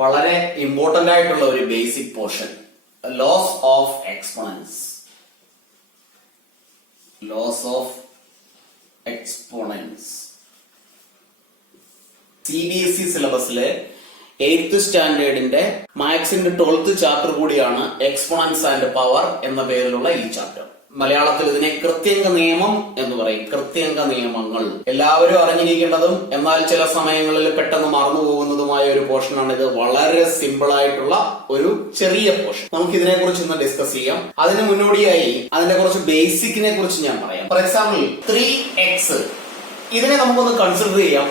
വളരെ ഇമ്പോർട്ടന്റ് ആയിട്ടുള്ള ഒരു basic portion, laws of exponents. Laws of exponents CBSE സിലബസിലെ 8th സ്റ്റാൻഡേർഡിന്റെ മാത്സിന്റെ 12th ചാപ്റ്റർ കൂടിയാണ് എക്സ്പോണൻസ് ആൻഡ് പവർ എന്ന പേരിലുള്ള ഈ ചാപ്റ്റർ. മലയാളത്തിൽ ഇതിനെ കൃത്യംഗ നിയമം എന്ന് പറയും. കൃത്യംഗ നിയമങ്ങൾ എല്ലാവരും അറിഞ്ഞിരിക്കേണ്ടതും എന്നാൽ ചില സമയങ്ങളിൽ പെട്ടെന്ന് മറന്നു പോകുന്നതുമായ ഒരു പോർഷനാണ് ഇത്. വളരെ സിമ്പിൾ ആയിട്ടുള്ള ഒരു ചെറിയ പോർഷൻ. നമുക്ക് ഇതിനെ കുറിച്ച് ഇന്ന് ഡിസ്കസ് ചെയ്യാം. അതിന് മുന്നോടിയായി അതിന്റെ കുറച്ച് ബേസിക്കിനെ കുറിച്ച് ഞാൻ പറയാം. ഫോർ എക്സാമ്പിൾ 3x, ഇതിനെ നമുക്കൊന്ന് കൺസിഡർ ചെയ്യാം.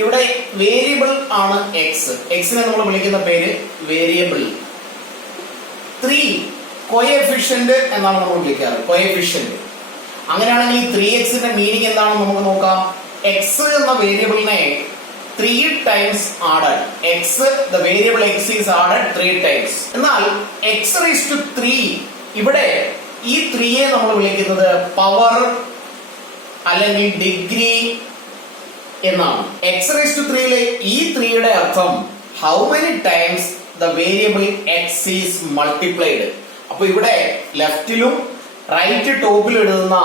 ഇവിടെ വേരിയബിൾ ആണ് എക്സ്. എക്സിനെ നമ്മൾ വിളിക്കുന്ന പേര് വേരിയബിൾ. 3 കോഎഫിഷ്യന്റ് എന്നാണ് നമ്മൾ വിളിക്കാറ്. കോഎഫിഷ്യന്റ്. അങ്ങനെയാണെങ്കിൽ ഈ 3x മീനിങ് എന്താണെന്ന് നമുക്ക് നോക്കാം. എക്സ് എന്ന വേരിയബിളിനെ 3 times added. X the variable X is added 3 times. എന്നാൽ x⁻3 ഇവിടെ ഈ 3യെ നമ്മൾ വിളിക്കുന്നത് പവർ അല്ലെങ്കിൽ ഡിഗ്രി എന്നാണ്. x⁻3യിലെ ഈ 3യുടെ അർത്ഥം how many times the variable X is multiplied. അപ്പൊ ഇവിടെ ലെഫ്റ്റിലും റൈറ്റ് ടോപ്പിൽ എഴുതുന്ന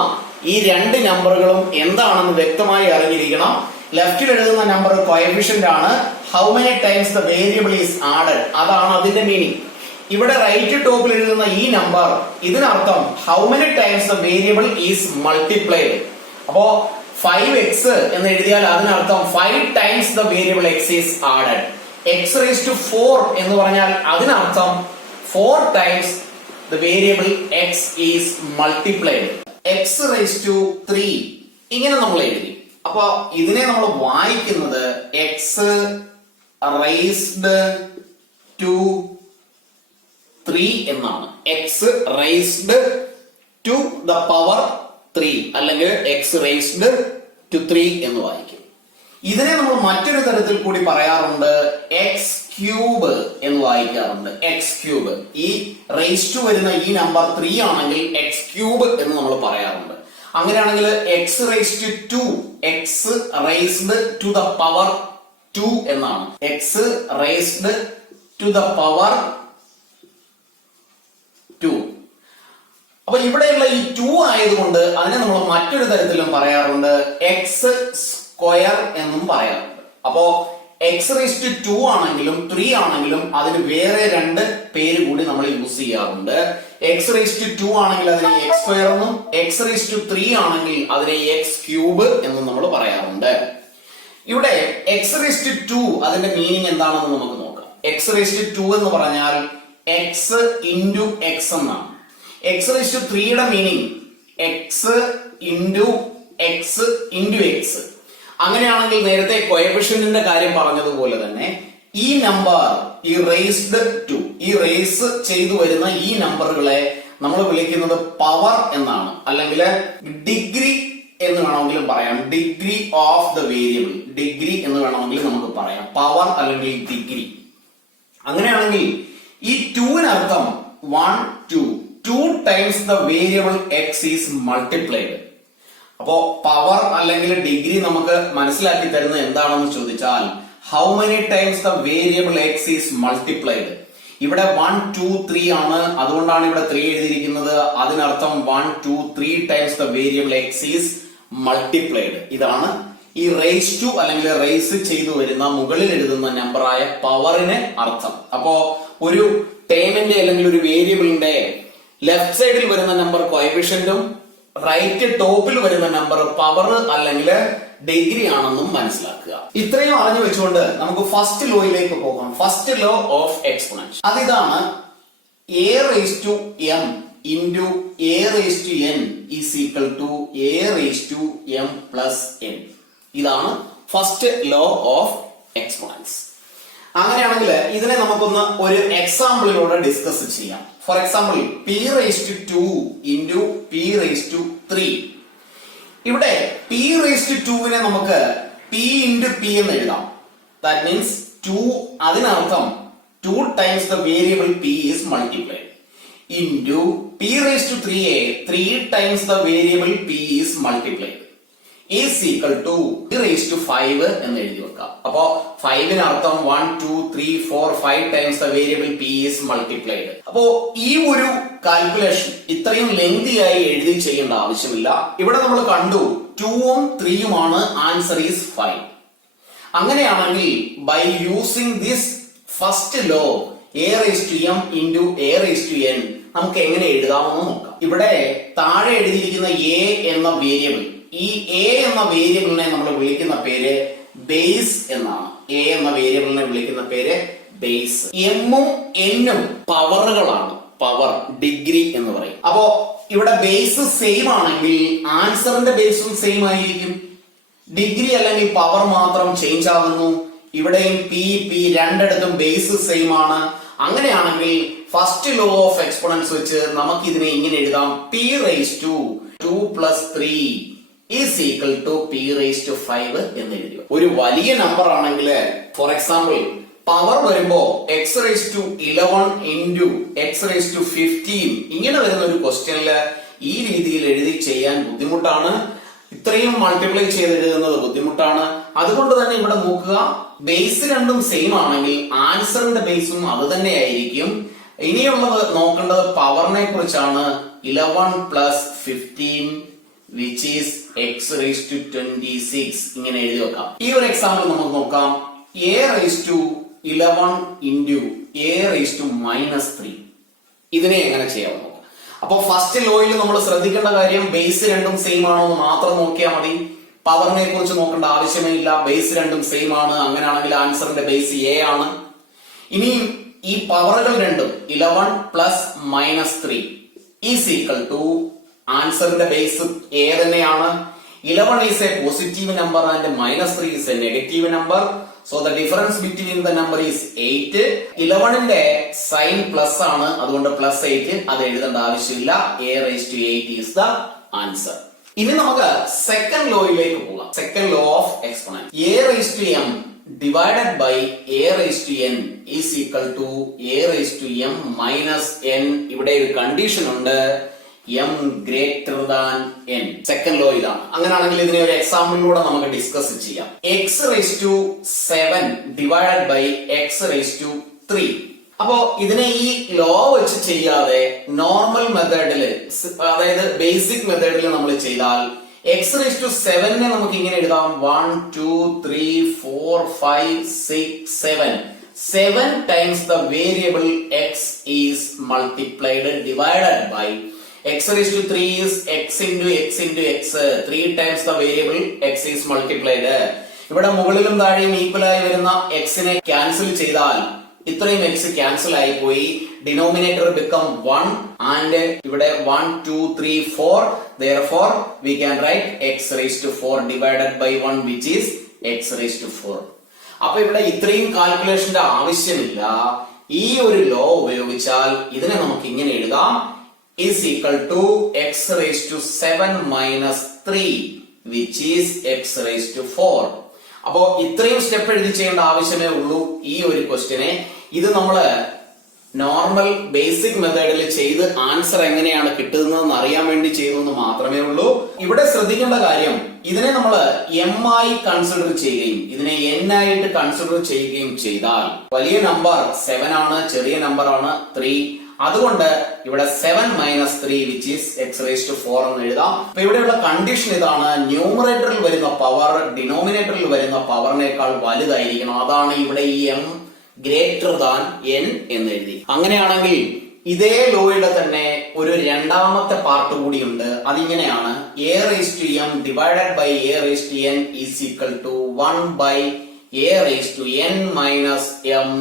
ഈ രണ്ട് നമ്പറുകളും എന്താണെന്ന് വ്യക്തമായി അറിഞ്ഞിരിക്കണം. ലെഫ്റ്റിൽ എഴുതുന്ന നമ്പർ കോഎഫിഷ്യന്റ് ആണ്. How many times the variable is added, അതാണ് അതിന്റെ മീനിങ്. ഇവിടെ റൈറ്റ് ടോപ്പിൽ എഴുതുന്ന ഈ നമ്പർ, ഇതിനർത്ഥം how many times the variable is multiplied. അപ്പോ 5x എന്ന് എഴുതിയാൽ അതിനർത്ഥം 5 times the variable X is added. x⁻4 എന്ന് പറഞ്ഞാൽ അതിനർത്ഥം 4 times the variable x is multiplied. x⁻3 ഇങ്ങനെ നമ്മൾ എഴുതി. അപ്പൊ ഇതിനെ നമ്മൾ വായിക്കുന്നത് x⁻3 എന്നാണ്. x⁻3 അല്ലെങ്കിൽ x⁻3 എന്ന് വായിക്കും. ഇതിനെ നമ്മൾ മറ്റൊരു തരത്തിൽ കൂടി പറയാറുണ്ട്. x³ എന്ന് വായിക്കാറുണ്ട്. x³ ഈ റേസ് ടു വരുന്ന ഈ നമ്പർ 3 ആണെങ്കിൽ x³ എന്ന് നമ്മൾ പറയാറുണ്ട്. അങ്ങനെയാണെങ്കിൽ x⁻2 x⁻2 എന്നാണ്. x⁻2. അപ്പൊ ഇവിടെയുള്ള ഈ 2 ആയതുകൊണ്ട് അതിനെ നമ്മൾ മറ്റൊരു തരത്തിലും പറയാറുണ്ട്. x² എന്നും പറയാറുണ്ട്. അപ്പോ x⁻2 ആണെങ്കിലും 3 ആണെങ്കിലും അതിന് വേറെ രണ്ട് പേര് കൂടി നമ്മൾ യൂസ് ചെയ്യാറുണ്ട്. x⁻2 ആണെങ്കിൽ അതിനെ x² എന്നും x⁻3 ആണെങ്കിൽ അതിനെ x³ എന്നും നമ്മൾ പറയാറുണ്ട്. ഇവിടെ x⁻2 അതിന്റെ മീനിങ് എന്താണെന്ന് നമുക്ക് നോക്കാം. x⁻2 എന്ന് പറഞ്ഞാൽ x ഇൻറ്റു x എന്നാണ്. x⁻3യുടെ meaning x into x into x. അങ്ങനെയാണെങ്കിൽ നേരത്തെ കോഎഫിഷ്യന്റിന്റെ കാര്യം പറഞ്ഞതുപോലെ തന്നെ ഈ നമ്പർ ഈ റേസ് ചെയ്തു വരുന്ന ഈ നമ്പറുകളെ നമ്മൾ വിളിക്കുന്നത് പവർ എന്നാണ്, അല്ലെങ്കിൽ ഡിഗ്രി എന്ന് വേണമെങ്കിലും പറയാം. Degree of the variable, degree എന്ന് വേണമെങ്കിൽ നമുക്ക് പറയാം. പവർ അല്ലെങ്കിൽ ഡിഗ്രി. അങ്ങനെയാണെങ്കിൽ ഈ 2-നർത്ഥം 2 times the variable X is multiplied. അപ്പോ പവർ അല്ലെങ്കിൽ ഡിഗ്രി നമുക്ക് മനസ്സിലാക്കി തരുന്നത് എന്താണെന്ന് ചോദിച്ചാൽ how many times the variable X is multiplied. ഇവിടെ 1 2 3 ആണ്, അതുകൊണ്ടാണ് ഇവിടെ 3 എഴുതിയിരിക്കുന്നത്. അതിനർത്ഥം 1 2 3 times the variable X is multiplied. ഇതാണ് ഈ റേസ് ടു അല്ലെങ്കിൽ റേസ് ചെയ്തു വരുന്ന മുകളിൽ എഴുതുന്ന നമ്പറായ പവറിന് അർത്ഥം. അപ്പോ ഒരു ടേമിന്റെ അല്ലെങ്കിൽ ഒരു വേരിയബിളിന്റെ ലെഫ്റ്റ് സൈഡിൽ വരുന്ന നമ്പർ കോഎഫിഷ്യന്റും റൈറ്റ് ടോപ്പിൽ വരുന്ന നമ്പർ പവർ അല്ലെങ്കിൽ ഡിഗ്രി ആണെന്നും മനസ്സിലാക്കുക. ഇത്രയും അറിഞ്ഞു വെച്ചുകൊണ്ട് നമുക്ക് ഫസ്റ്റ് ലോയിലേക്ക് പോകാം. ഫസ്റ്റ് ലോ ഓഫ് എക്സ്പോണൻസ് അതിതാണ്. a⁻m into a⁻n is equal to a⁻m+n. ഇതാണ് ഫസ്റ്റ് ലോ ഓഫ് എക്സ്പോണൻസ്. അങ്ങനെയാണെങ്കിൽ ഇതിനെ നമുക്കൊന്ന് ഒരു എക്സാമ്പിളിലൂടെ ഡിസ്കസ് ചെയ്യാം. For example p⁻2 into p⁻3. ഇവിടെ p⁻2നെ നമുക്ക് p into p എന്ന് എഴുതാം. ദാറ്റ് മീൻസ് 2, അതിനർത്ഥം 2 times the variable p is multiplied into p⁻3യെ 3 times the variable p is multiplied. Is equal to e raised to 5 എന്ന് എഴുതി വെക്കാം. അപ്പോ 5 അർത്ഥം 1 2 3 4 5 times the variable p is multiplied. അപ്പോ ഈ ഒരു കാൽക്കുലേഷൻ ഇത്രയും ലെങ്തി ആയി എഴുതി ചെയ്യേണ്ട ആവശ്യമില്ല. ഇവിടെ നമ്മൾ കണ്ടു 2ഉം 3യുമാണ് ആൻസർ ഈസ് 5. അങ്ങനെയാണെങ്കിൽ by using this first law a raised to m into a raised to n നമുക്ക് എങ്ങനെ എഴുതാമെന്ന് നോക്കാം. ഇവിടെ താഴെ എഴുതിയിരിക്കുന്ന a എന്ന വേരിയബിൾ, ഈ a എന്ന വേരിയബിളിനെ നമ്മൾ വിളിക്കുന്ന പേര് ബേസ് എന്നാണ്. a എന്ന വേരിയബിളിനെ വിളിക്കുന്ന പേര് ബേസ്. എമ്മും എന്നും പവറുകളാണ്. പവർ ഡിഗ്രി എന്ന് പറയും. അപ്പോ ഇവിടെ ബേസ് സെയിം ആണെങ്കിൽ ആൻസറിന്റെ ബേസും സെയിം ആയിരിക്കും. ഡിഗ്രി അല്ലെങ്കിൽ പവർ മാത്രം ചേഞ്ച് ആകുന്നു. ഇവിടെയും പി രണ്ടിടത്തും ബേസ് സെയിം ആണ്. അങ്ങനെയാണെങ്കിൽ ഫസ്റ്റ് ലോ ഓഫ് എക്സ്പോണൻസ് വെച്ച് നമുക്ക് ഇതിനെ ഇങ്ങനെ എഴുതാം. p raised to 2 plus 3 is equal to p raised to 5 എന്ന് എഴുതി. ഒരു വലിയ നമ്പർ ആണെങ്കിൽ ഫോർ എക്സാമ്പിൾ പവർ വരുമ്പോ x raised to 11 into x raised to 15 ഇങ്ങനെ വരുന്ന ഒരു ക്വസ്റ്റ്യനില് ഈ രീതിയിൽ എഴുതി ചെയ്യാൻ ബുദ്ധിമുട്ടാണ്. ഇത്രയും മൾട്ടിപ്ലൈ ചെയ്ത് എഴുതുന്നത് ബുദ്ധിമുട്ടാണ്. അതുകൊണ്ട് തന്നെ ഇവിടെ നോക്കുക, ബേസ് രണ്ടും സെയിം ആണെങ്കിൽ ആൻസറിന്റെ ബേസും അത് തന്നെ ആയിരിക്കും. ഇനിയുള്ളത് നോക്കേണ്ടത് പവറിനെ കുറിച്ചാണ്. 11 plus 15 which is x raised to 26 ഇങ്ങനെ എഴുതി വെക്കാം. ഈ ഒരു എക്സാമ്പിൾ നമുക്ക് നോക്കാം. a raised to 11 into a raised to -3 ഇതിനെ എങ്ങനെ ചെയ്യാം. അപ്പൊ ഫസ്റ്റ് ലോയിൽ നമ്മൾ ശ്രദ്ധിക്കേണ്ട കാര്യം ബേസ് രണ്ടും സെയിം ആണോ എന്ന് മാത്രം നോക്കിയാൽ മതി. പവറിനെ കുറിച്ച് നോക്കേണ്ട ആവശ്യമേ ഇല്ല. ബേസ് രണ്ടും സെയിം ആണ്. അങ്ങനെയാണെങ്കിൽ ആൻസറിന്റെ ബേസ് a ആണ്. ഇനി ഈ പവറുകൾ രണ്ടും 11 plus -3 ഈസ് ഈക്വൽ ടു ആൻസറിന്റെ ബേസ് a തന്നെയാണ്. 11 is a positive number and -3 is a negative number. So the difference between the number is 8. 11ന്റെ സൈൻ പ്ലസ് ആണ്, അതുകൊണ്ട് +8 അത് എഴുതേണ്ട ആവശ്യമില്ല. a raised to 8 is the answer. ഇനി നമുക്ക് സെക്കൻഡ് ലോയിലേക്ക് പോകാം. Second law of exponent. a raised to m divided by a raised to n is equal to a raised to m minus n. ഇവിടെ ഒരു കണ്ടീഷൻ ഉണ്ട്, m greater than n. Second law ഇതാണ്. അങ്ങനെയാണെങ്കിൽ ഇതിനെ ഒരു എക്സാമ്പിളിലൂടെ നമുക്ക് discuss ചെയ്യാം. x raised to 7 divided by x raised to 3. അപ്പോ ഇതിനെ ഈ ലോ വെച്ച് ചെയ്യാതെ നോർമൽ മെത്തേഡില്, അതായത് ബേസിക് മെത്തേഡിൽ നമ്മൾ ചെയ്താൽ x raised to 7നെ നമുക്ക് ഇങ്ങനെ എഴുതാം. 1 2 3 4 5 6 7. 7 times the variable x is multiplied divided by x raised to 3 is x into x into x. 3 times the variable x is multiplied. ഇവിടെ മുകളിലും താഴെയും ഈക്വൽ ആയി വരുന്ന x നെ ക്യാൻസൽ ചെയ്താൽ ഇത്രയും x ക്യാൻസൽ ആയി പോയി. ഡിനോമിനേറ്റർ become 1 and ഇവിടെ 1 2 3 4. Therefore we can write x raised to 4 divided by 1 which is x raised to 4. അപ്പൊ ഇവിടെ ഇത്രയും കാൽക്കുലേഷന്റെ ആവശ്യമില്ല. ഈ ഒരു ലോ ഉപയോഗിച്ചാൽ ഇതിനെ നമുക്ക് ഇങ്ങനെ എഴുതാം. is equal to x raised to 7 minus 3 which is x raised to 4. അപ്പോ ഇത്രയും സ്റ്റെപ്പ് എഴുതി ചെയ്യേണ്ട ആവശ്യമേ ഉള്ളൂ ഈ ഒരു ക്വസ്റ്റ്യനെ. ഇത് നമ്മള് നോർമൽ ബേസിക് മെത്തേഡിൽ ചെയ്ത് ആൻസർ എങ്ങനെയാണ് കിട്ടുന്നതെന്ന് അറിയാൻ വേണ്ടി ചെയ്തു എന്ന് മാത്രമേ ഉള്ളൂ. ഇവിടെ ശ്രദ്ധിക്കേണ്ട കാര്യം, ഇതിനെ നമ്മൾ m ആയി കൺസിഡർ ചെയ്യുകയും ഇതിനെ n ആയിട്ട് കൺസിഡർ ചെയ്യുകയും ചെയ്താൽ വലിയ നമ്പർ 7 ആണ്, ചെറിയ നമ്പർ ആണ് 3. അതുകൊണ്ട് ഇവിടെ 7 minus 3 which is x raised to 4 എന്ന് എഴുതാം. അപ്പൊ ഇവിടെയുള്ള കണ്ടീഷൻ ഇതാണ്, ന്യൂമറേറ്ററിൽ വരുന്ന പവർ ഡിനോമിനേറ്ററിൽ വരുന്ന പവറിനേക്കാൾ വലുതായിരിക്കണം. അതാണ് ഇവിടെ ഈ m ഗ്രേറ്റർ ദാൻ n എന്ന് എഴുതി. അങ്ങനെയാണെങ്കിൽ ഇതേ ലോയുടെ തന്നെ ഒരു രണ്ടാമത്തെ പാർട്ട് കൂടിയുണ്ട്. അതിങ്ങനെയാണ്, a raised to m divided by a raised to n is equal to 1 by a raised to n minus m.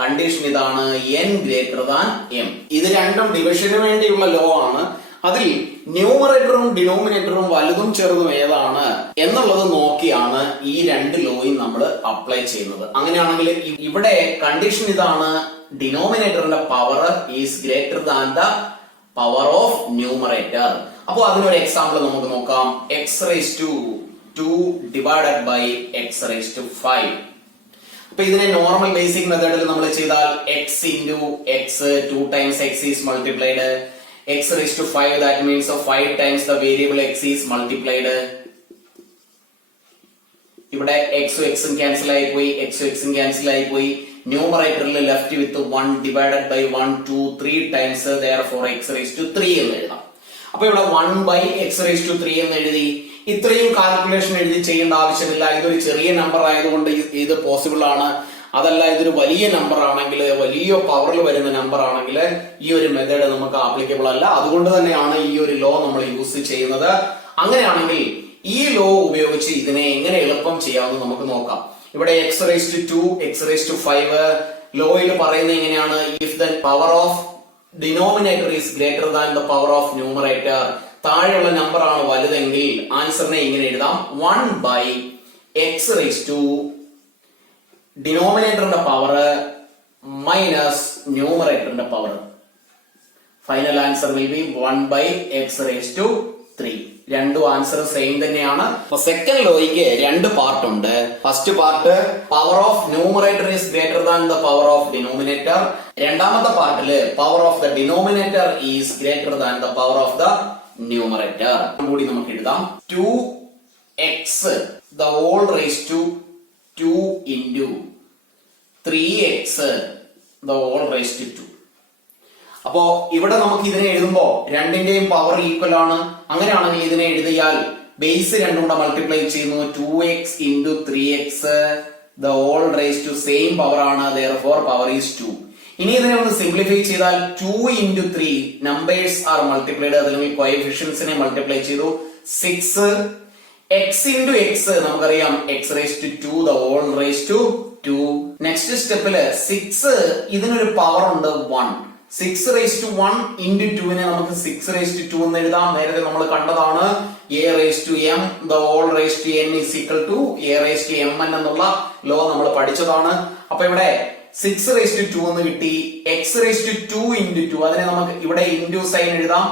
Condition ഇതാണ്, n ഗ്രേറ്റർ ദാൻ m. ഇത് രണ്ടും ഡിവിഷന് വേണ്ടിയുള്ള ലോ ആണ്. അതിൽ ന്യൂമറേറ്ററും ഡിനോമിനേറ്ററും വലുതും ചെറുതും ഏതാണ് എന്നുള്ളത് നോക്കിയാണ് ഈ രണ്ട് ലോയും നമ്മൾ അപ്ലൈ ചെയ്യുന്നത്. അങ്ങനെയാണെങ്കിൽ ഇവിടെ കണ്ടീഷൻ ഇതാണ്, ഡിനോമിനേറ്ററിന്റെ power is greater than the power of numerator. അപ്പോൾ അതിനൊരു എക്സാമ്പിൾ നമുക്ക് നോക്കാം. x raised to 2 divided by x raised to 5. അപ്പൊ ഇതിനെ നോർമൽ ബേസിക് മെത്തേഡിൽ നമ്മൾ ചെയ്താൽ x into x, 2 times x is multiplied. x raised to 5, that means 5 times the variable x is multiplied. ഇവിടെ എക്സും എക്സും ക്യാൻസൽ ആയി പോയി, എക്സും എക്സും ക്യാൻസൽ ആയി പോയി. ന്യൂമറേറ്ററിൽ left with 1 divided by 1 2 3 times therefore x raised to 3 എന്ന് എഴുതാം. അപ്പൊ ഇവിടെ 1 by x raised to 3 എന്ന് എഴുതി. ഇത്രയും കാൽക്കുലേഷൻ എഴുതി ചെയ്യേണ്ട ആവശ്യമില്ല. ഇതൊരു ചെറിയ നമ്പർ ആയതുകൊണ്ട് ഇത് പോസിബിൾ ആണ്. അതല്ല ഇതൊരു വലിയ നമ്പർ ആണെങ്കിൽ, വലിയ പവറിൽ വരുന്ന നമ്പർ ആണെങ്കിൽ ഈ ഒരു മെത്തേഡ് നമുക്ക് ആപ്ലിക്കബിൾ അല്ല. അതുകൊണ്ട് തന്നെയാണ് ഈ ഒരു ലോ നമ്മൾ യൂസ് ചെയ്യുന്നത്. അങ്ങനെയാണെങ്കിൽ ഈ ലോ ഉപയോഗിച്ച് ഇതിനെ എങ്ങനെ എളുപ്പം ചെയ്യാമെന്ന് നമുക്ക് നോക്കാം. ഇവിടെ x raised to 2, x raised to 5 ലോയിൽ പറയുന്നത് എങ്ങനെയാണ്? If the power of denominator is greater than the power of numerator, താഴെയുള്ള നമ്പർ ആണ് വലുതെങ്കിൽ ആൻസറിനെ ഇങ്ങനെ എഴുതാം: 1 by x raised to ഡിനോമിനേറ്ററിന്റെ പവർ മൈനസ് ന്യൂമറേറ്ററിന്റെ power. Final answer will be 1 by x raised to 3. രണ്ടും answer same തന്നെയാണ്. അപ്പൊ സെക്കൻഡ് ലോയ്ക്ക് രണ്ട് പാർട്ട് ഉണ്ട്. First part power of numerator is greater than the power of denominator. രണ്ടാമത്തെ പാർട്ടില് power of the denominator is greater than the power of the numerator. കൂടി നമുക്ക് എഴുതാം: 2x the whole raised to 2 into 3x the whole raised to 2. അപ്പോ ഇവിടെ നമുക്ക് ഇതിനെ എഴുതുമ്പോ രണ്ടിന്റെയും പവർ ഈക്വൽ ആണ്. അങ്ങനെയാണെങ്കിൽ ഇതിനെ എഴുതിയാൽ ബേസ് രണ്ടും കൂടെ മൾട്ടിപ്ലൈ ചെയ്യുന്നു. 2x into 3x the whole raised to same power ആണ്, therefore power is 2. ഇനി ഇതിനെ ഒന്ന് സിംപ്ലിഫൈ ചെയ്താൽ 2 into 3 നമ്പേഴ്സ് ആർ മൾട്ടിപ്ലൈഡ്, അല്ലെങ്കിൽ കോഎഫിഷ്യൻസിനെ മൾട്ടിപ്ലൈ ചെയ്തു. 6 x into x നമുക്കറിയാം x raised to 2 the whole raised to 2. Next സ്റ്റെപ്പില് 6 ഇതിനൊരു പവർ ഉണ്ട് 1. 6 raised to 1 into 2 നെ നമുക്ക് 6 raised to 2 എന്ന് എഴുതാം. നേരത്തെ നമ്മൾ കണ്ടതാണ് a raised to m the whole raised to n is equal to a raised to mn എന്നുള്ള ലോ നമ്മൾ പഠിച്ചതാണ്. അപ്പൊ ഇവിടെ 6 raised to 2 എന്ന് കിട്ടി. x raised to 2 into 2 അതിനെ നമുക്ക് ഇവിടെ ഇൻറ്റു സൈൻ എഴുതാം.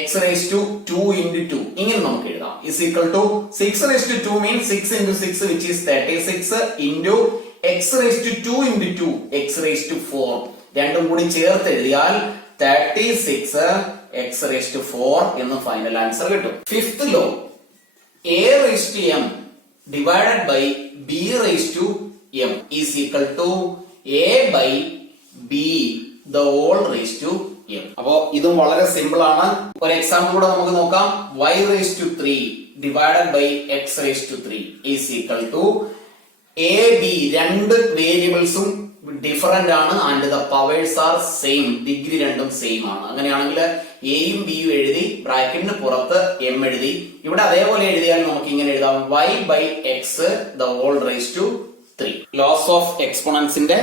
x raised to 2 into 2 ഇങ്ങനെ നമുക്ക് എഴുതാം is equal to 6 raised to 2 means 6 into 6 which is 36 into x raised to 2 into 2 x raised to 4. രണ്ടും കൂടി ചേർത്ത് എഴുതിയാൽ 36 x raised to 4 എന്ന് ഫൈനൽ ആൻസർ കിട്ടും. Fifth law a raised to m divided by b raised to m is equal to a by b the whole raised to m. അപ്പോ ഇതും വളരെ simple ആണ്. ഒരു എക്സാമ്പിൾ കൂടെ നമുക്ക് നോക്കാം. y raised to 3 divided by x raised to 3 is equal to a b. രണ്ട് വേരിയബിൾസും different ആണ് and the powers are same. Degree രണ്ടും സെയിം ആണ്. അങ്ങനെയാണെങ്കിൽ എയും ബിയും എഴുതി ബ്രാക്കറ്റിന് പുറത്ത് എം എഴുതി. ഇവിടെ അതേപോലെ എഴുതിയാൽ നമുക്ക് ഇങ്ങനെ എഴുതാം: y by x the whole raised to 3. Laws of എക്സ്പോണൻസിന്റെ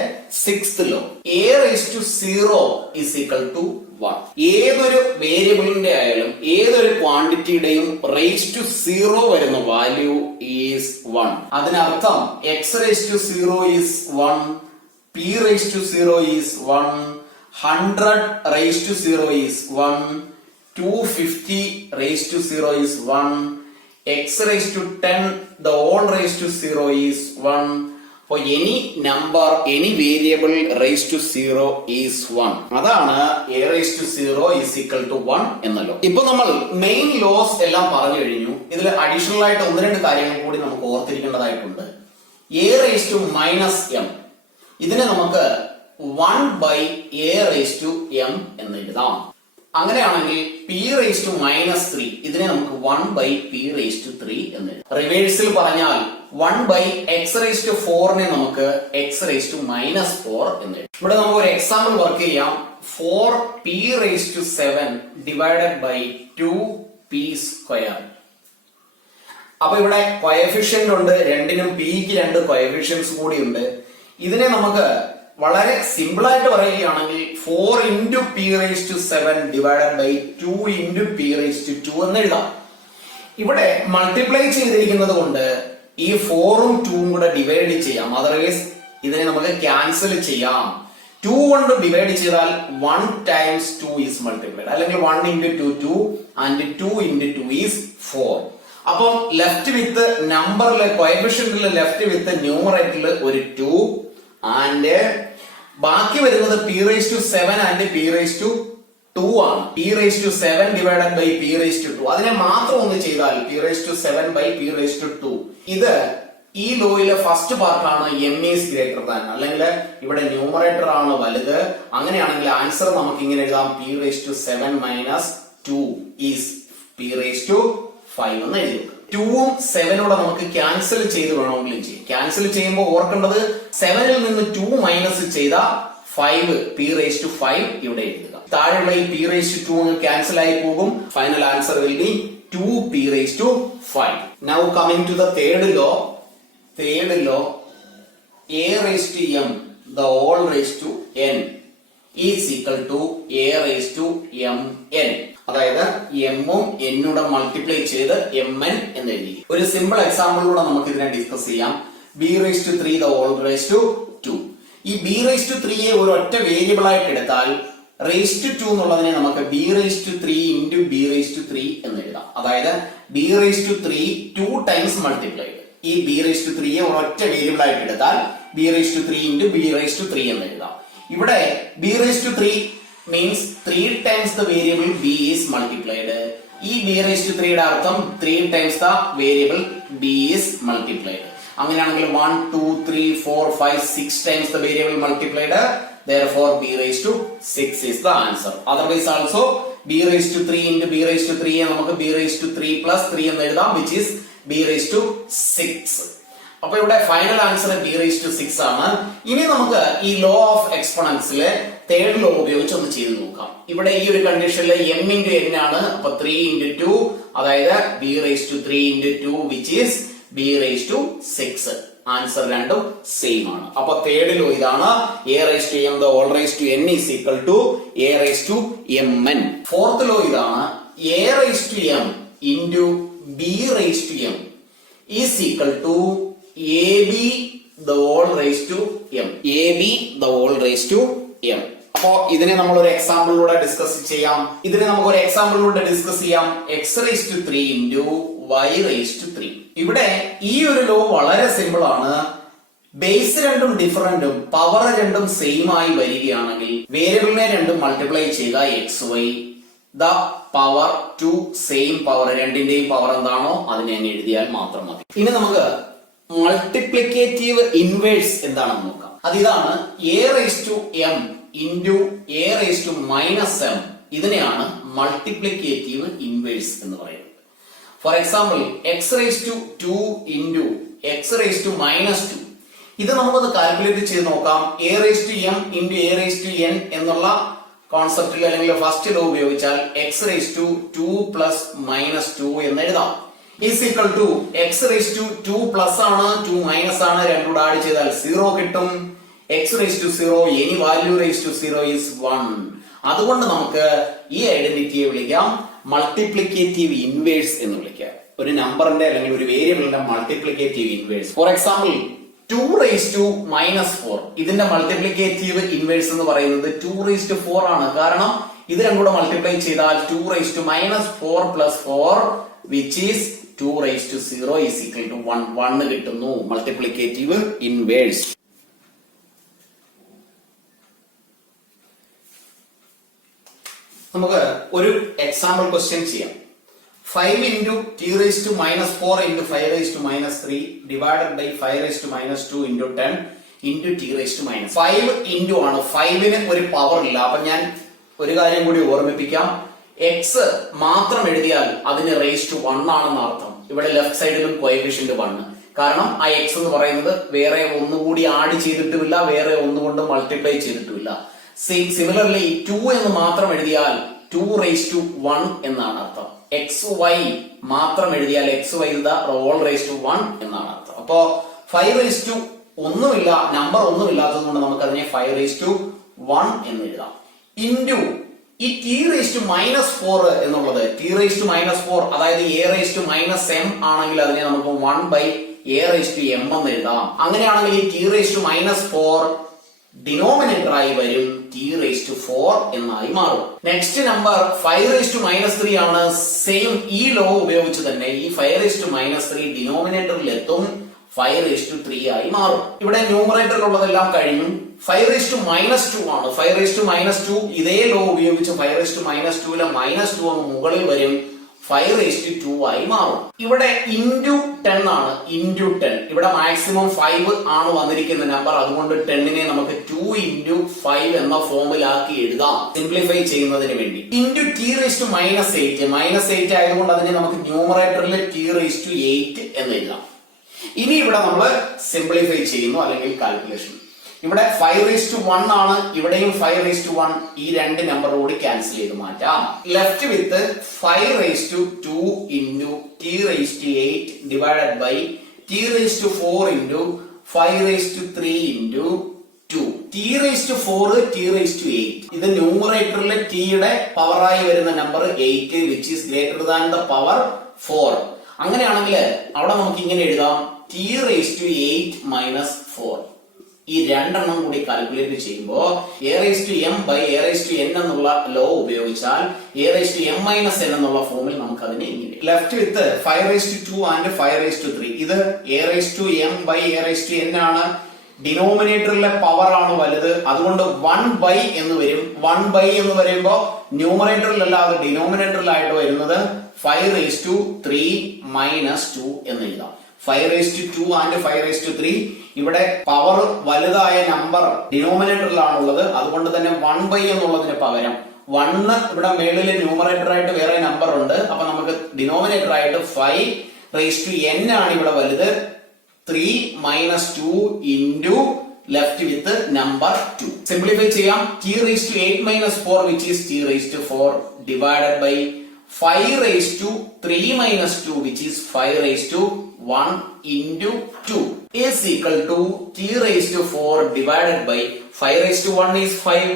sixth law a raised to 0 is equal to 1. ഏതൊരു വേരിയബിളിന്റെ ആയാലും ഏതൊരു ക്വാണ്ടിറ്റിയുടെയും raised to 0 വരുന്ന വാല്യൂ ഈസ് 1. അതിനർത്ഥം x raised to 0 is 1, p raised to 0 is 1, 100 raised to 0 is 1, 250 raised to 0 is 1, x raised to 10 the whole raised to 0 is 1. For any number, any variable raised to 0 is 1. അതാണ് a raised to 0 is equal to 1 എന്നല്ലോ. ഇപ്പൊ നമ്മൾ main loss എല്ലാം പറഞ്ഞു കഴിഞ്ഞു. ഇതിൽ additional ആയിട്ട് ഒന്ന് രണ്ട് കാര്യങ്ങൾ കൂടി നമുക്ക് ഓർത്തിരിക്കേണ്ടതായിട്ടുണ്ട്. a raised to minus m ഇതിനെ നമുക്ക് 1 by a raised to m എന്ന് എഴുതാം. അങ്ങനെയാണെങ്കിൽ p raised to minus 3 ഇതിനെ നമുക്ക് 1 by p raised to 3 എന്ന് എഴുതാം. റിവേഴ്സിൽ പറഞ്ഞാൽ 1 by x raised to 4 നെ നമുക്ക് x raised to minus 4 എന്ന് എഴുതാം. ഇവിടെ നമുക്ക് ഒരു എക്സാമ്പിൾ വർക്ക് ചെയ്യാം. 4p raised to 7 divided by 2p square. അപ്പൊ ഇവിടെ കോഎഫിഷ്യന്റ് ഉണ്ട്, രണ്ടിനും pക്ക് രണ്ട് കോഎഫിഷ്യൻസ് കൂടി ഉണ്ട്. ഇതിനെ നമുക്ക് വളരെ സിമ്പിൾ ആയിട്ട് പറയുകയാണെങ്കിൽ 4 into p raised to 7 divided by 2 into p raised to 2 എന്ന് എഴുതാം. ഇവിടെ മൾട്ടിപ്ലൈ ചെയ്തിരിക്കുന്നത് കൊണ്ട് ഈ 4ഉം 2ഉം കൂടെ ഡിവൈഡ് ചെയ്യാം. അതർവൈസ് ഇതിനെ നമുക്ക് ക്യാൻസൽ ചെയ്യാം. 2 കൊണ്ട് ഡിവൈഡ് ചെയ്താൽ 1 times 2 is multiplied, അല്ലെങ്കിൽ 1 into 2 2 and 2 into 2 is 4. അപ്പം ലെഫ്റ്റ് വിത്ത് നമ്പറിലെ കോഎഫിഷ്യന്റിലെ ലെഫ്റ്റ് വിത്ത് ന്യൂമറേറ്ററിൽ ഒരു 2 ആൻഡ് ബാക്കി വരുന്നത് p raised to 7 and p raised to 2 ആണ്. p raised to 7 divided by p raised to 2 അതിനെ മാത്രം ഒന്ന് ചെയ്താൽ p raised to 7 by p raised to 2. ഇത് ഈ ലോയിലെ ഫസ്റ്റ് പാർട്ടാണ് എം ഈസ് ഗ്രേറ്റർ ദാൻ, അല്ലെങ്കിൽ ഇവിടെ ന്യൂമറേറ്റർ ആണ് വലുത്. അങ്ങനെയാണെങ്കിൽ ആൻസർ നമുക്ക് ഇങ്ങനെ എഴുതാം, p⁻7 - 2 ഈസ് p⁵5 എന്ന് എഴുതി. 2ഉം 7 നമുക്ക് ക്യാൻസൽ ചെയ്ത് വേണമെങ്കിലും ചെയ്യും. ക്യാൻസൽ ചെയ്യുമ്പോൾ ഓർക്കേണ്ടത് 7ൽ നിന്ന് 2 മൈനസ് ചെയ്ത 5 p⁵5 ഇവിടെ എഴുതുക. താഴെയുള്ള ഈ p⁵2 അങ്ങ് ക്യാൻസൽ ആയി പോകും. Final answer will B 2p⁵5. Now coming to the third law, a⁻m the whole raised to n is equal to a⁻mn. അതായത് എമ്മും എന്നൂടെ മൾട്ടിപ്ലൈ ചെയ്ത് mn എന്ന് എഴുതി. ഒരു സിമ്പിൾ എക്സാമ്പിളിലൂടെ നമുക്ക് ഇതിനെ ഡിസ്കസ് ചെയ്യാം. b⁵3 the whole raised to 2. ഈ b⁵3 ഒരു ഒറ്റ വേരിയബിൾ ആയിട്ട് എടുത്താൽ raised to 2 എന്നുള്ളതിനെ നമുക്ക് b⁵3 into b⁵3 എന്ന് എഴുതാം. അതായത് b⁵3 2 ടൈംസ് മൾട്ടിപ്ലൈഡ്. ഈ b⁵3 ഒരൊറ്റ വേരിയബിൾ ആയിട്ട് എടുത്താൽ b⁵3 into b⁵3 എന്ന് എഴുതാം. ഇവിടെ b⁵3 means 3 times the variable b is multiplied. ഈ b⁵3 യുടെ അർത്ഥം 3 times the variable b is multiplied. അങ്ങനെയാണെങ്കിൽ 1 2 3 4 5 6 times the variable multiplied. Therefore b⁵6 is the answer. Otherwise also b⁵3 into b⁵3 നമുക്ക് b⁵3 plus 3 എന്ന് എഴുതാം, which is b⁵6. അപ്പൊ ഇവിടെ final answer b⁵6 ആണ്. ഇനി നമുക്ക് ഈ ലോ ഓഫ് എക്സ്പോണൻസിലെ തേർഡ് ലോ ഉപയോഗിച്ച് ഒന്ന് ചെയ്ത് നോക്കാം. ഇവിടെ ഈ ഒരു കണ്ടീഷനിൽ m into n ആണ്. അപ്പൊ 3 into 2 അതായത് b⁵3 into 2 which is b⁵6. Answer രണ്ടും സെയിം ആണ്. അപ്പൊ തേർഡ് ലോ ഇതാണ്, a⁻m the whole raised to n is equal to a⁻mn. Fourth law ഇതാണ്, a⁻m into b⁻m is equal to ab the whole raised to m. ab the whole raised to m. അപ്പോ ഇതിനെ നമ്മൾ ഒരു എക്സാമ്പിളിലൂടെ discuss ചെയ്യാം. x⁻3 into y⁻3. ഇവിടെ ഈ ഒരു law വളരെ സിമ്പിൾ ആണ്. ബേസ് രണ്ടും ഡിഫറന്റും പവർ രണ്ടും സെയിം ആയി വരികയാണെങ്കിൽ വേരിയബിളിനെ രണ്ടും മൾട്ടിപ്ലൈ ചെയ്ത xy the power to same power, രണ്ടിന്റെയും പവർ എന്താണോ അതിനെ എഴുതിയാൽ മാത്രം മതി. ഇനി നമുക്ക് മൾട്ടിപ്ലിക്കേറ്റീവ് ഇൻവേഴ്സ് എന്താണെന്ന് നോക്കാം. അതിതാണ് a⁻m into a⁻−m. ഇതിനെയാണ് മൾട്ടിപ്ലിക്കേറ്റീവ് ഇൻവേഴ്സ് എന്ന് പറയുന്നത്. For example x⁻2 into x⁻−2. ഇത് നമുക്കൊന്ന് കാൽക്കുലേറ്റ് ചെയ്ത് നോക്കാം. a⁻m into a⁻n എന്നുള്ള കോൺസെപ്റ്റിൽ അല്ലെങ്കിൽ ഫസ്റ്റ് ലോ ഉപയോഗിച്ചാൽ x⁻2 plus -2 എന്ന് എഴുതാം. Is equal to x⁻2 plus ആണ് 2 മൈനസ് ആണ്, രണ്ടും ആഡ് ചെയ്താൽ 0 കിട്ടും. x⁻0 any value ⁻0 is 1. അതുകൊണ്ട് നമുക്ക് ഈ ഐഡന്റിറ്റിയെ വിളിക്കാം മൾട്ടിപ്ലിക്കേറ്റീവ് ഇൻവേഴ്സ് എന്ന് വിളിക്കാം. ഒരു നമ്പറിന്റെ അല്ലെങ്കിൽ ഒരു വേരിയബിളിന്റെ മൾട്ടിപ്ലിക്കേറ്റീവ് ഇൻവേഴ്സ്. For example 2⁻⁻4. ഇതിന്റെ മൾട്ടിപ്ലിക്കേറ്റീവ് ഇൻവേഴ്സ് എന്ന് പറയുന്നത് 2⁻4 ആണ്. കാരണം ഇത് രണ്ടും കൂടെ മൾട്ടിപ്ലൈ ചെയ്താൽ 2⁻⁻4 plus 4 which is 2⁻0 is equal to 1. 1 കിട്ടുന്നു. Multiplicative inverse. നമുക്ക് ഒരു എക്സാമ്പിൾ ക്വസ്റ്റ്യൻ ചെയ്യാം. 5 into t⁻⁻4 into 5⁻³ divided by 5⁻² into 10 into t⁻⁻. 5 into ആണ്. 5ന് ഒരു പവർ ഇല്ല. അപ്പൊ ഞാൻ ഒരു കാര്യം കൂടി ഓർമ്മിപ്പിക്കാം. x മാത്രം എഴുതിയാൽ അതിന് ⁻1 ആണെന്ന് അർത്ഥം. ഇവിടെ ലെഫ്റ്റ് സൈഡിലും കോഎഫിഷ്യന്റ് 1. കാരണം ആ x എന്ന് പറയുന്നത് വേറെ ഒന്നുകൂടി ആഡ് ചെയ്തിട്ടുമില്ല, വേറെ ഒന്നുകൊണ്ട് മൾട്ടിപ്ലൈ ചെയ്തിട്ടുമില്ല. സിമിലർലി 2 എന്ന് മാത്രം എഴുതിയാൽ 2⁻1 എന്നാണ് അർത്ഥം. xy മാത്രം എഴുതിയാൽ xy ⁻1 എന്നാണ് അർത്ഥം. അപ്പോ 5⁻1 ഒന്നുമില്ല, നമ്പർ ഒന്നുമില്ലാത്തത് കൊണ്ട് നമുക്ക് അതിനെ 5⁻1 എന്ന് എഴുതാം. ഇൻറ്റു ഈ t⁻⁻4 എന്നുള്ളത് t⁻⁻4 അതായത് a⁻−m ആണെങ്കിൽ അതിനെ നമുക്ക് 1/a⁻m എന്ന് എഴുതാം. അങ്ങനെയാണെങ്കിൽ ഈ t⁻⁻4 ഡിനോമിനേറ്റർ ആയി വരും, t⁻4 എന്നായി മാറും. നെക്സ്റ്റ് നമ്പർ 5⁻3 ആണ്. സെയിം ഈ ലോ ഉപയോഗിച്ച് തന്നെ ഈ 5⁻3 ഡിനോമിനേറ്ററിൽ എത്തും, 5⁻3 ആയി മാറും. ഇവിടെ ന്യൂമറേറ്ററിലുള്ളതെല്ലാം കഴിഞ്ഞു. 5⁻2 ആണ്. 5⁻2 ഇതേ ലോ ഉപയോഗിച്ച് 5⁻2 -2 അങ്ങ് മുകളിൽ വരും, 5:2 ആയി മാറും. ഇവിടെ ഇൻറ്റു 10 ആണ്. ഇൻറ്റു 10 ഇവിടെ മാക്സിമം 5 ആണ് വന്നിരിക്കുന്ന നമ്പർ. അതുകൊണ്ട് 10നെ നമുക്ക് 2 × 5 എന്ന ഫോമിലാക്കി എഴുതാം സിംപ്ലിഫൈ ചെയ്യുന്നതിന് വേണ്ടി. ഇൻറ്റു t⁻⁻8 -8 ആയതുകൊണ്ട് അതിനെ നമുക്ക് ന്യൂമറേറ്ററിൽ t⁻8 എന്ന് എഴുതാം. ഇനി ഇവിടെ നമ്മൾ സിംപ്ലിഫൈ ചെയ്യുന്നു അല്ലെങ്കിൽ കാൽക്കുലേഷൻ. ഇവിടെ 5:1 ആണ്. ഇവിടെയും 5:1. ഈ രണ്ട് നമ്പർ കൂടി ക്യാൻസൽ ചെയ്ത് മാറ്റാം. Left with 5:2 × t⁻8 divided by t⁻4 × 5:3 × 2. t⁻4 t⁻8 ഇത് ന്യൂമറേറ്ററിലെ ടിയുടെ പവറായി വരുന്ന number 8 which is greater than the power 4. അങ്ങനെയാണെങ്കിൽ അവിടെ നമുക്ക് ഇങ്ങനെ എഴുതാം t⁻8 - 4. ഈ രണ്ടെണ്ണം കൂടി കാൽക്കുലേറ്റ് ചെയ്യുമ്പോൾ a⁻m/a⁻n എന്നുള്ള ലോ ഉപയോഗിച്ചാൽ a⁻m - n എന്നുള്ള ഫോമിൽ നമുക്ക് അതിനെ ഇങ്ങനെ ലെഫ്റ്റ് വിത്ത് 5:2 ആൻഡ് 5:3 ഇത് a⁻m/a⁻n ആണ്. ഡിനോമിനേറ്ററിലെ പവർ ആണ് വലുത്. അതുകൊണ്ട് 1 എന്ന് വരും. 1 എന്ന് പറയുമ്പോൾ ന്യൂമറേറ്ററിലല്ല അത് ഡിനോമിനേറ്ററിലായിട്ട് വരുന്നത് 5:3 - 2 എന്ന് എഴുതാം. 5:2 ആൻഡ് 5:3 ഇവിടെ പവർ വലുതായ നമ്പർ ഡിനോമിനേറ്ററിലാണുള്ളത്. അതുകൊണ്ട് തന്നെ 1 എന്നുള്ളതിന് പകരം 1 ഇവിടെ മേളിൽ ന്യൂമറേറ്റർ ആയിട്ട് വേറെ നമ്പർ ഉണ്ട്. അപ്പൊ നമുക്ക് ഡിനോമിനേറ്റർ ആയിട്ട് 5:n ആണ് ഇവിടെ വലുത്. 3 - 2 × ലെഫ്റ്റ് വിത്ത് നമ്പർ 2. സിംപ്ലിഫൈ ചെയ്യാം. t⁻8 - 4 which is t⁻4 divided by 5:3 - 2 which is 5:1 × 2 is equal to t⁻4 divided by 5:1 is 5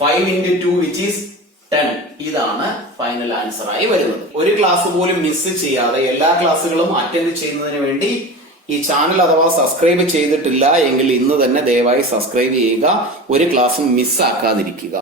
× 2 which is 10. ഇതാണ് ഫൈനൽ ആൻസർ ആയി വരുന്നത്. ഒരു ക്ലാസ് പോലും മിസ് ചെയ്യാതെ എല്ലാ ക്ലാസ്സുകളും അറ്റൻഡ് ചെയ്യുന്നതിന് വേണ്ടി ഈ ചാനൽ അഥവാ സബ്സ്ക്രൈബ് ചെയ്തിട്ടില്ല എങ്കിൽ ഇന്ന് തന്നെ ദയവായി സബ്സ്ക്രൈബ് ചെയ്യുക. ഒരു ക്ലാസ്സും മിസ്സാക്കാതിരിക്കുക.